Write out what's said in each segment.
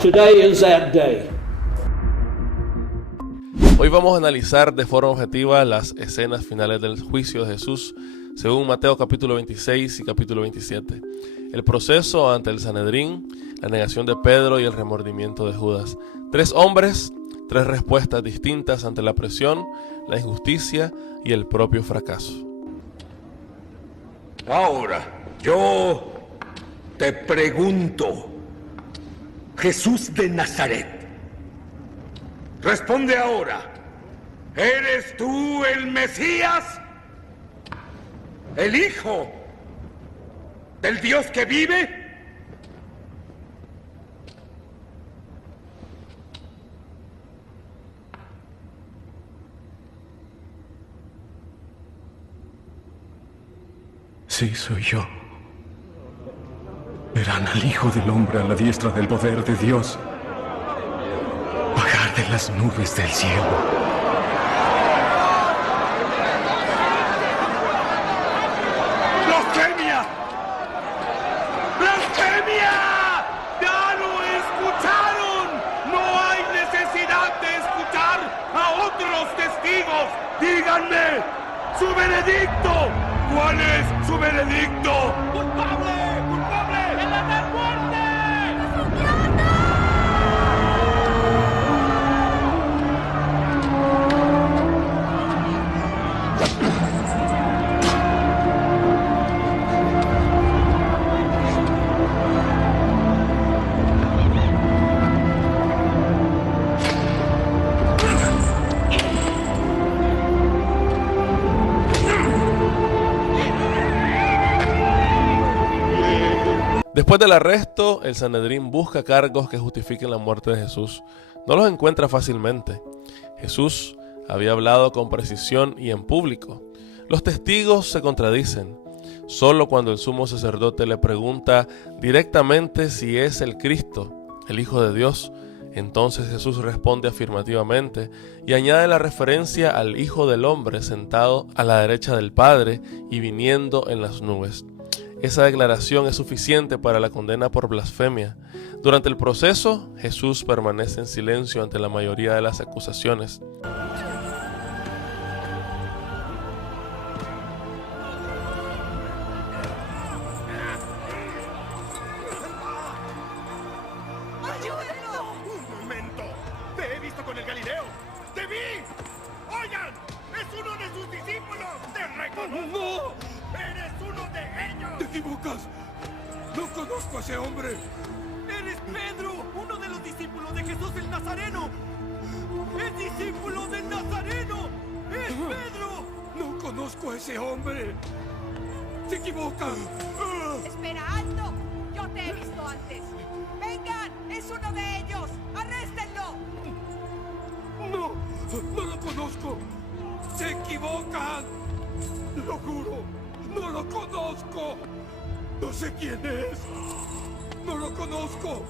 Today is that day. Hoy vamos a analizar de forma objetiva las escenas finales del juicio de Jesús, según Mateo capítulo 26 y capítulo 27. El proceso ante el Sanedrín, la negación de Pedro y el remordimiento de Judas. 3 hombres, 3 respuestas distintas ante la presión, la injusticia y el propio fracaso. Ahora, yo te pregunto, Jesús de Nazaret, responde ahora, ¿eres tú el Mesías? ¿El Hijo del Dios que vive? Sí, soy yo. Verán al Hijo del Hombre a la diestra del poder de Dios, bajar de las nubes del cielo. ¡Blasfemia! ¡Blasfemia! ¡Ya lo escucharon! No hay necesidad de escuchar a otros testigos. ¡Díganme su veredicto! ¿Cuál es su veredicto? ¡Culpable! ¡Culpable! ¡De la muerte! Después del arresto, el Sanedrín busca cargos que justifiquen la muerte de Jesús. No los encuentra fácilmente. Jesús había hablado con precisión y en público. Los testigos se contradicen. Solo cuando el sumo sacerdote le pregunta directamente si es el Cristo, el Hijo de Dios, entonces Jesús responde afirmativamente y añade la referencia al Hijo del Hombre sentado a la derecha del Padre y viniendo en las nubes. Esa declaración es suficiente para la condena por blasfemia. Durante el proceso, Jesús permanece en silencio ante la mayoría de las acusaciones. ¡Ayúdenlo! ¡Un momento! ¡Te he visto con el Galileo! ¡Te vi! ¡Oigan! ¡Es uno de sus discípulos! ¡Te reconozco! ¡No! ¡Eres uno de ellos! ¡Te equivocas! ¡No conozco a ese hombre! ¡Eres Pedro! ¡Uno de los discípulos de Jesús el Nazareno! ¡Es discípulo del Nazareno! ¡Es Pedro! ¡No conozco a ese hombre! ¡Se equivocan! Espera, alto. Yo te he visto antes. Vengan, es uno de ellos. Arréstenlo. ¡No! ¡No lo conozco! ¡Se equivocan! ¡Lo juro! ¡No lo conozco! ¡No sé quién es! ¡No lo conozco!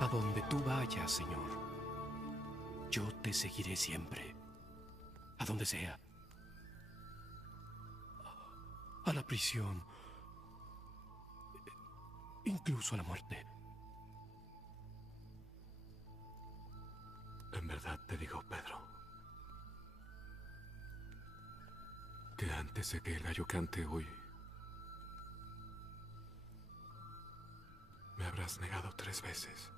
A donde tú vayas, Señor, yo te seguiré siempre. A donde sea. A la prisión. Incluso a la muerte. En verdad te digo, Pedro, que antes de que el gallo cante hoy, me habrás negado 3 veces.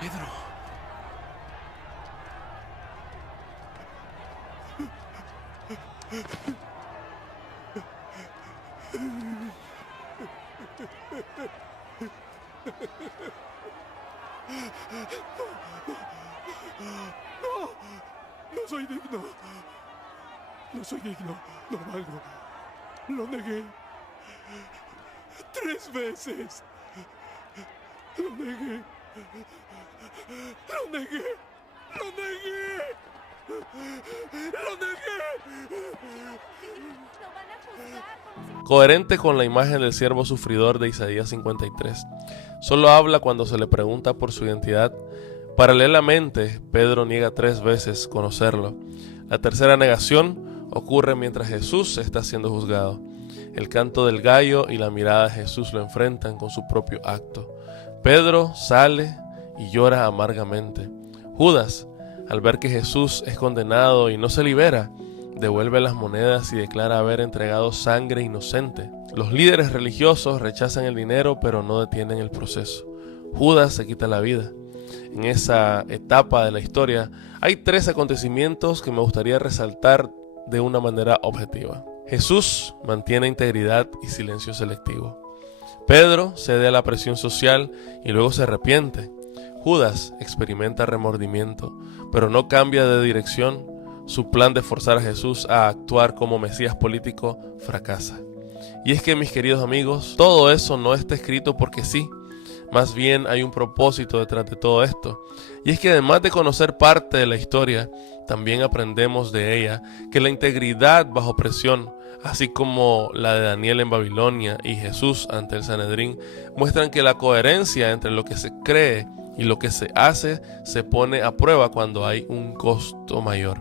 Pedro. No soy digno. No soy digno. No valgo. Lo negué 3 veces. ¡Lo negué! Coherente con la imagen del siervo sufridor de Isaías 53, solo habla cuando se le pregunta por su identidad. Paralelamente, Pedro niega 3 veces conocerlo. La tercera negación ocurre mientras Jesús está siendo juzgado. El canto del gallo y la mirada de Jesús lo enfrentan con su propio acto. Pedro sale y llora amargamente. Judas, al ver que Jesús es condenado y no se libera, devuelve las monedas y declara haber entregado sangre inocente. Los líderes religiosos rechazan el dinero, pero no detienen el proceso. Judas se quita la vida. En esa etapa de la historia hay 3 acontecimientos que me gustaría resaltar de una manera objetiva. Jesús mantiene integridad y silencio selectivo. Pedro cede a la presión social y luego se arrepiente. Judas experimenta remordimiento, pero no cambia de dirección. Su plan de forzar a Jesús a actuar como Mesías político fracasa. Y es que, mis queridos amigos, todo eso no está escrito porque sí. Más bien hay un propósito detrás de todo esto. Y es que además de conocer parte de la historia, también aprendemos de ella que la integridad bajo presión, así como la de Daniel en Babilonia y Jesús ante el Sanedrín, muestran que la coherencia entre lo que se cree y lo que se hace se pone a prueba cuando hay un costo mayor.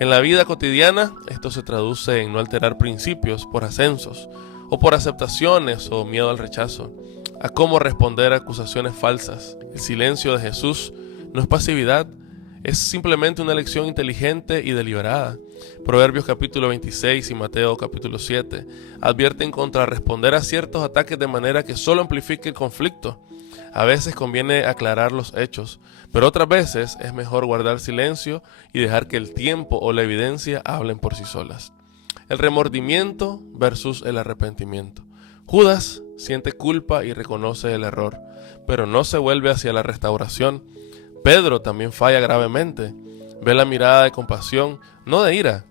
En la vida cotidiana, esto se traduce en no alterar principios por ascensos, o por aceptaciones o miedo al rechazo, a cómo responder a acusaciones falsas. El silencio de Jesús no es pasividad, es simplemente una elección inteligente y deliberada. Proverbios capítulo 26 y Mateo capítulo 7 advierten contra responder a ciertos ataques de manera que solo amplifique el conflicto. A veces conviene aclarar los hechos, pero otras veces es mejor guardar silencio y dejar que el tiempo o la evidencia hablen por sí solas. El remordimiento versus el arrepentimiento. Judas siente culpa y reconoce el error, pero no se vuelve hacia la restauración. Pedro también falla gravemente, ve la mirada de compasión, no de ira,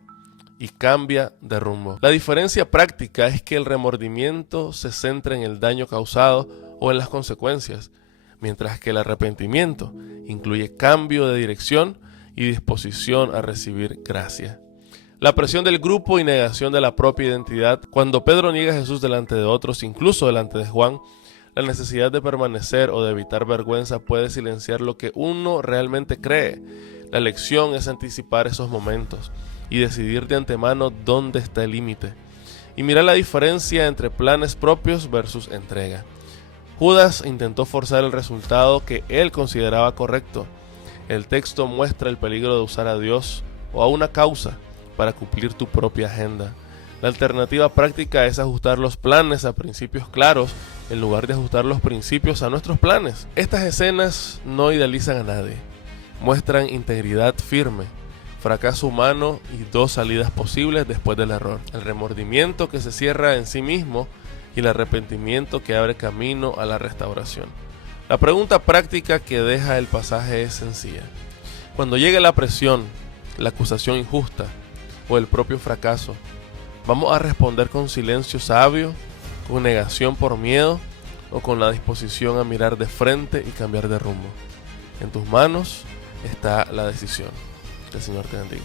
y cambia de rumbo. La diferencia práctica es que el remordimiento se centra en el daño causado o en las consecuencias, mientras que el arrepentimiento incluye cambio de dirección y disposición a recibir gracia. La presión del grupo y negación de la propia identidad. Cuando Pedro niega a Jesús delante de otros, incluso delante de Juan, la necesidad de permanecer o de evitar vergüenza puede silenciar lo que uno realmente cree. La lección es anticipar esos momentos y decidir de antemano dónde está el límite. Y mirar la diferencia entre planes propios versus entrega. Judas intentó forzar el resultado que él consideraba correcto. El texto muestra el peligro de usar a Dios o a una causa para cumplir tu propia agenda. La alternativa práctica es ajustar los planes a principios claros en lugar de ajustar los principios a nuestros planes. Estas escenas no idealizan a nadie, muestran integridad firme, fracaso humano y 2 salidas posibles después del error. El remordimiento que se cierra en sí mismo y el arrepentimiento que abre camino a la restauración. La pregunta práctica que deja el pasaje es sencilla. Cuando llegue la presión, la acusación injusta o el propio fracaso, ¿vamos a responder con silencio sabio, con negación por miedo o con la disposición a mirar de frente y cambiar de rumbo? En tus manos está la decisión. Que el Señor te bendiga.